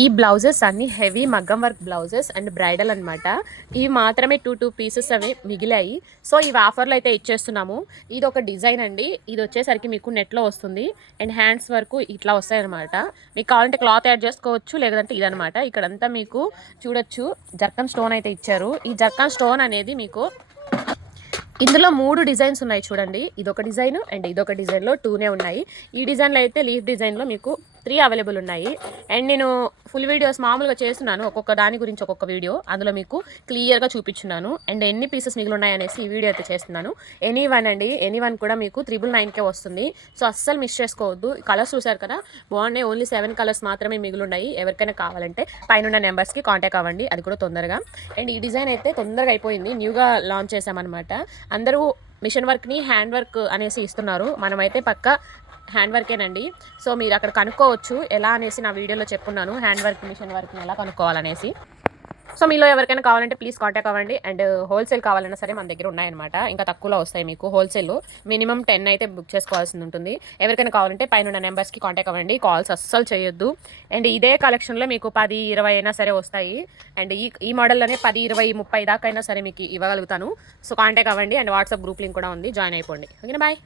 ఈ బ్లౌజెస్ అన్ని హెవీ మగ్గం వర్క్ బ్లౌజెస్ అండ్ బ్రైడల్ అనమాట. ఇవి మాత్రమే టూ పీసెస్ అవి మిగిలాయి. సో ఇవి ఆఫర్లో అయితే ఇచ్చేస్తున్నాము. ఇది ఒక డిజైన్ అండి. ఇది వచ్చేసరికి మీకు నెట్లో వస్తుంది అండ్ హ్యాండ్స్ వరకు ఇట్లా వస్తాయి అనమాట. మీకు కావాలంటే క్లాత్ యాడ్ చేసుకోవచ్చు, లేదంటే ఇదనమాట. ఇక్కడంతా మీకు చూడొచ్చు జర్కన్ స్టోన్ అయితే ఇచ్చారు. ఈ జర్కన్ స్టోన్ అనేది మీకు ఇందులో 3 డిజైన్స్ ఉన్నాయి చూడండి. ఇదొక డిజైన్ అండ్ ఇదొక డిజైన్లో 2నే ఉన్నాయి. ఈ డిజైన్లో అయితే లీఫ్ డిజైన్లో మీకు 3 అవైలబుల్ ఉన్నాయి. అండ్ నేను ఫుల్ వీడియోస్ మామూలుగా చేస్తున్నాను, ఒక్కొక్క దాని గురించి ఒక్కొక్క వీడియో అందులో మీకు క్లియర్గా చూపించున్నాను. అండ్ ఎన్ని పీసెస్ మిగిలి ఉన్నాయి అనేసి ఈ వీడియో అయితే చేస్తున్నాను. ఎనీ వన్ కూడా మీకు 999కే వస్తుంది. సో అస్సలు మిస్ చేసుకోవద్దు. కలర్స్ చూసారు కదా, బాగున్నాయి. ఓన్లీ 7 కలర్స్ మాత్రమే మిగిలి ఉన్నాయి. ఎవరికైనా కావాలంటే పైన నెంబర్స్కి కాంటాక్ట్ అవ్వండి, అది కూడా తొందరగా. అండ్ ఈ డిజైన్ అయితే తొందరగా అయిపోయింది, న్యూగా లాంచ్ చేసామన్నమాట. అందరూ మిషన్ వర్క్ని హ్యాండ్ వర్క్ అనేసి ఇస్తున్నారు, మనమైతే పక్క హ్యాండ్ వర్కేనండి. సో మీరు అక్కడ కనుక్కోవచ్చు ఎలా అనేసి నా వీడియోలో చెప్పున్నాను, హ్యాండ్ వర్క్ మిషన్ వర్క్ని ఎలా కనుక్కోవాలనేసి. సో మీలో ఎవరికైనా కావాలంటే ప్లీజ్ కాంటాక్ట్ అవ్వండి. అండ్ హోల్సేల్ కావాలన్నా సరే మన దగ్గర ఉన్నాయన్నమాట. ఇంకా తక్కువలో వస్తాయి మీకు. హోల్సేల్ మినిమం 10 అయితే బుక్ చేసుకోవాల్సి ఉంటుంది. ఎవరికైనా కావాలంటే పైన నెంబర్స్కి కాంటాక్ట్ అవ్వండి, కాల్స్ అస్సలు చేయొద్దు. అండ్ ఇదే కలెక్షన్లో మీకు 10, 20 అయినా సరే వస్తాయి. అండ్ ఈ మోడల్లోనే 10, 20, 30 దాకా అయినా సరే మీకు ఇవ్వగలుగుతాను. సో కాంటాక్ట్ అవ్వండి. అండ్ వాట్సాప్ గ్రూప్ లింక్ కూడా ఉంది, జాయిన్ అయిపోండి. ఓకేనా, బాయ్.